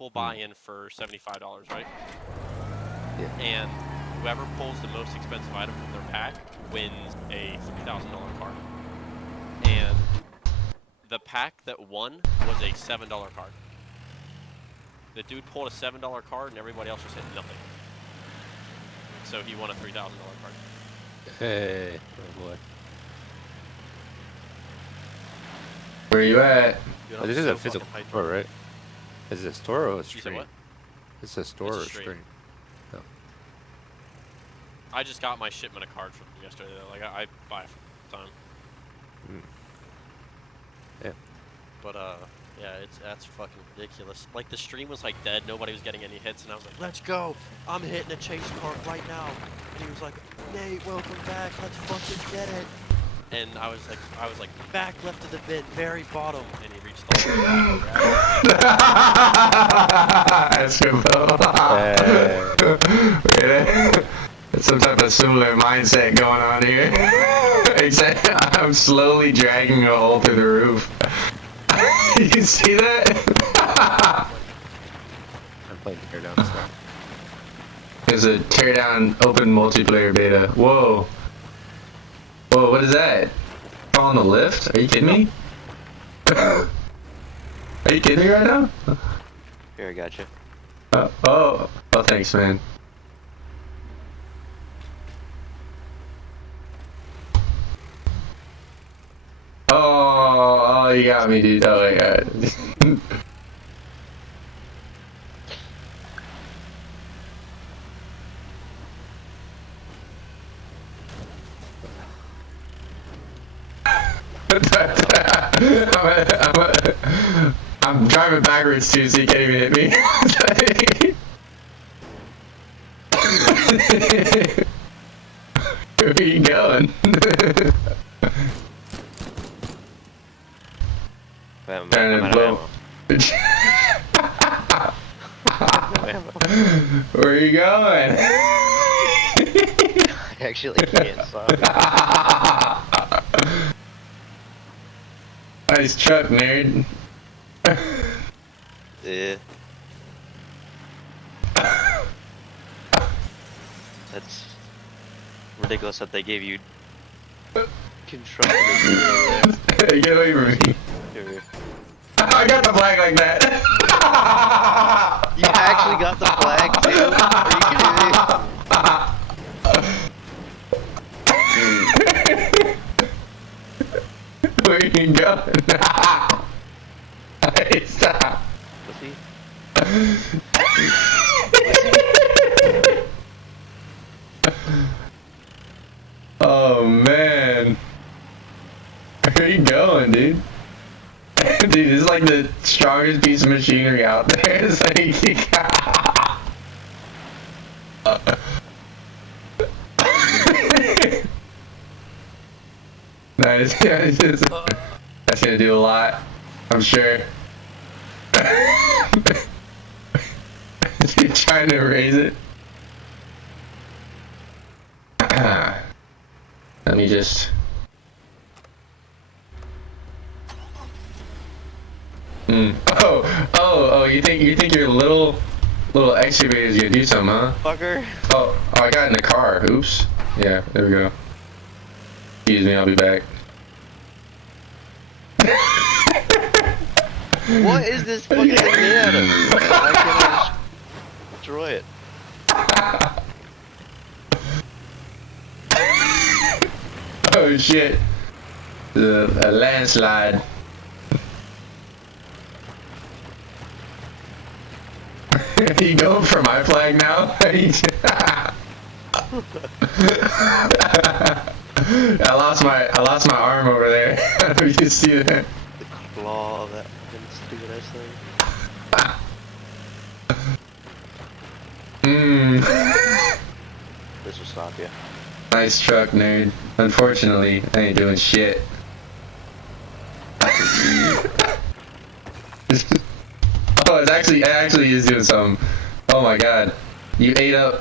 people buy in for $75, right? Yeah. And whoever pulls the most expensive item from their pack wins a $3,000 card. And the pack that won was a $7 card. The dude pulled a $7 card and everybody else just hit nothing. So he won a $3,000 card. Hey, oh boy. Where you at? Dude, Oh, I'm this is so a physical fucking hyped. store, right? Is it a store or a You stream? said what? It's a store It's a or a stream. stream? Oh. I just got my shipment of cards from yesterday though. Like I buy it for time. Yeah. But yeah, that's fucking ridiculous. Like the stream was like dead, nobody was getting any hits, and I was like, let's go! I'm hitting a chase card right now. And he was like, Nate, welcome back, let's fucking get it. And I was like, back left of the bin, very bottom, and he reached the That's good, bro. It's some type of similar mindset going on here. Except I'm slowly dragging a hole through the roof. You see that? I'm playing Teardown stuff. There's a Teardown open multiplayer beta. Whoa. Whoa, what is that? On the lift? Are you kidding me? Are you kidding me right now? Here, I got you. Oh, thanks, man. Oh, you got me, dude. Oh my god. I'm driving backwards too, so you can't even hit me. Where are you going? I'm out of ammo. Where are you going? I actually can't stop. Nice truck, nerd. Yeah. That's ridiculous that they gave you control. Get away from me. Here. I got the flag like that. You actually got the flag too? Are you kidding me? Where are you going? Hey, stop. Pussy. Oh man. Where are you going, dude? Dude, this is like the strongest piece of machinery out there. It's like, nice. Yeah, that's gonna do a lot, I'm sure. You're trying to raise it. Let me just. Oh, you think your little excavator is gonna do something, huh? Fucker. Oh, I got in the car. Oops. Yeah, there we go. Excuse me, I'll be back. What is this fucking thing made out of? Why can't I just destroy it? Oh shit. A landslide. Are you going for my flag now? I lost my arm over there. You can see that. The claw of that fucking stupid ass thing. This will stop you. Nice truck, nerd. Unfortunately, I ain't doing shit. Oh, it actually is doing something. Oh my god. You ate up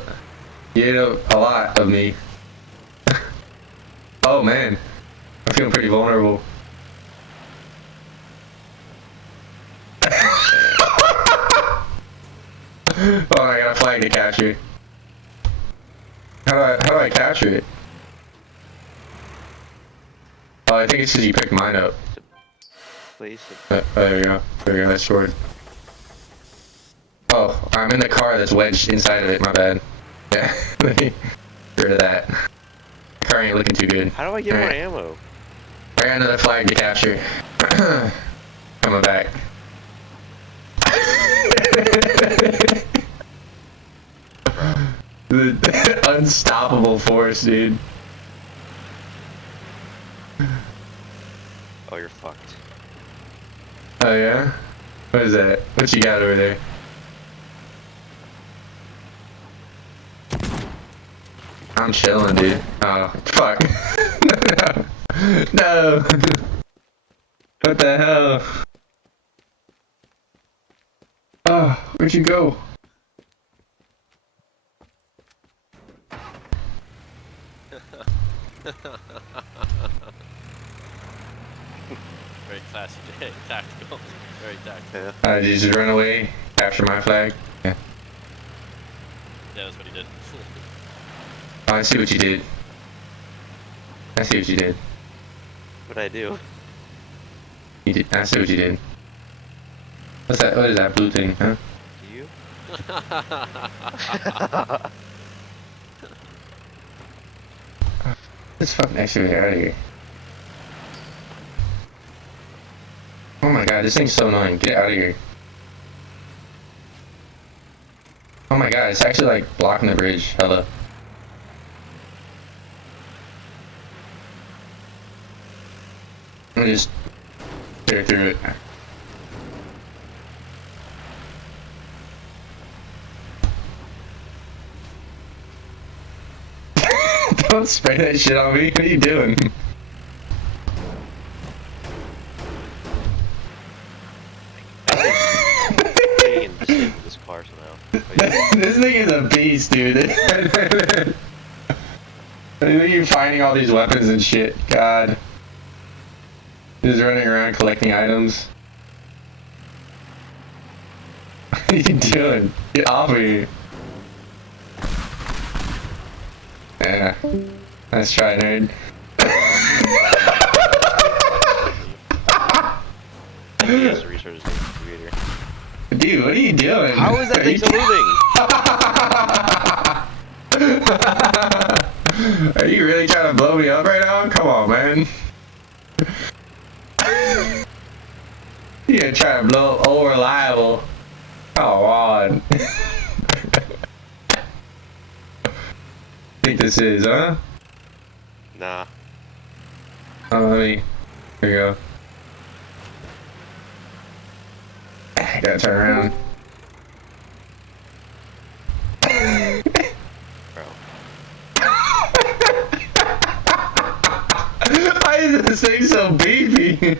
a lot of me. Oh man. I'm feeling pretty vulnerable. Oh, I got a flag to capture. How do I capture it? Oh, I think it's because you picked mine up. Place Oh, there we go. There we go, that's short. Oh, I'm in the car that's wedged inside of it, my bad. Yeah, let me get rid of that. Car ain't looking too good. How do I get more ammo? I got another flag to capture. Coming back. The unstoppable force, dude. Oh, you're fucked. Oh yeah? What is that? What you got over there? I'm chilling, dude. Oh, fuck. No. What the hell? Oh, where'd you go? Very classy, tactical. Very tactical. Yeah. Did you just run away? Capture my flag? Yeah. Yeah, that's what he did. Oh, I see what you did. I see what you did. What'd I do? You did. I see what you did. What's that? What is that blue thing, huh? You? This fucking excavator out of here. Oh my god, this thing's so annoying. Get out of here. Oh my god, it's actually like blocking the bridge. Hello. Let me just tear through it. Don't spray that shit on me. What are you doing? I can disable this car somehow. This thing is a beast, dude. I think you're finding all these weapons and shit. God. Just running around collecting items. What are you doing? Get off of here. Yeah. Nice try, nerd. I think he has to restart his computer. Dude, what are you doing? How is that thing still moving? Are you really trying to blow me up right now? Come on, man. You're trying to blow up old reliable. Come on. Think this is, huh? Nah. Oh, let me. Here we go. I gotta turn around. Bro. Why is this thing so beefy?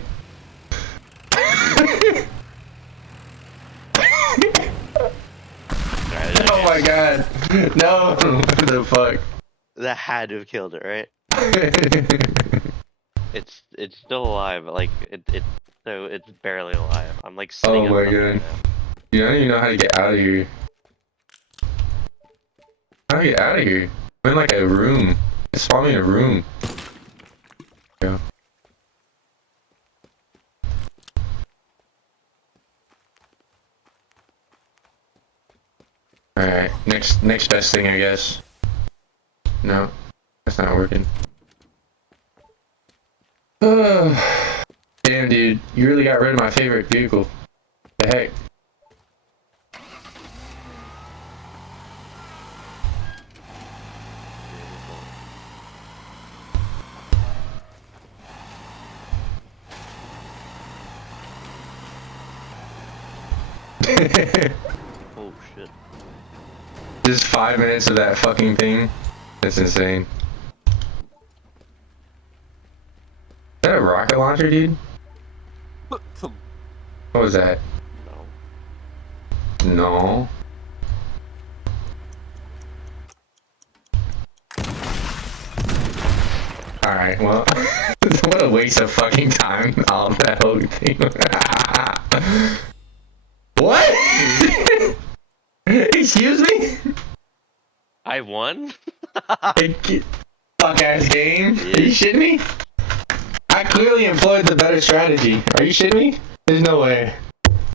Oh my god. No. What the fuck? That had to have killed it, right? It's still alive, but like it's barely alive. I'm like sitting Oh on my nothing right god. now. Dude, I don't even know how to get out of here. How do I get out of here? I'm in like a room. It spawned me in a room. Yeah. Alright, next best thing I guess. No, that's not working. Damn dude, you really got rid of my favorite vehicle. The heck? Oh shit. Just 5 minutes of that fucking thing. That's insane. Is that a rocket launcher, dude? What was that? No. No. Alright, well, what a waste of fucking time, all of that whole thing. What? He Excuse me? I won? Fuck ass game. Are you shitting me? I clearly employed the better strategy. Are you shitting me? There's no way.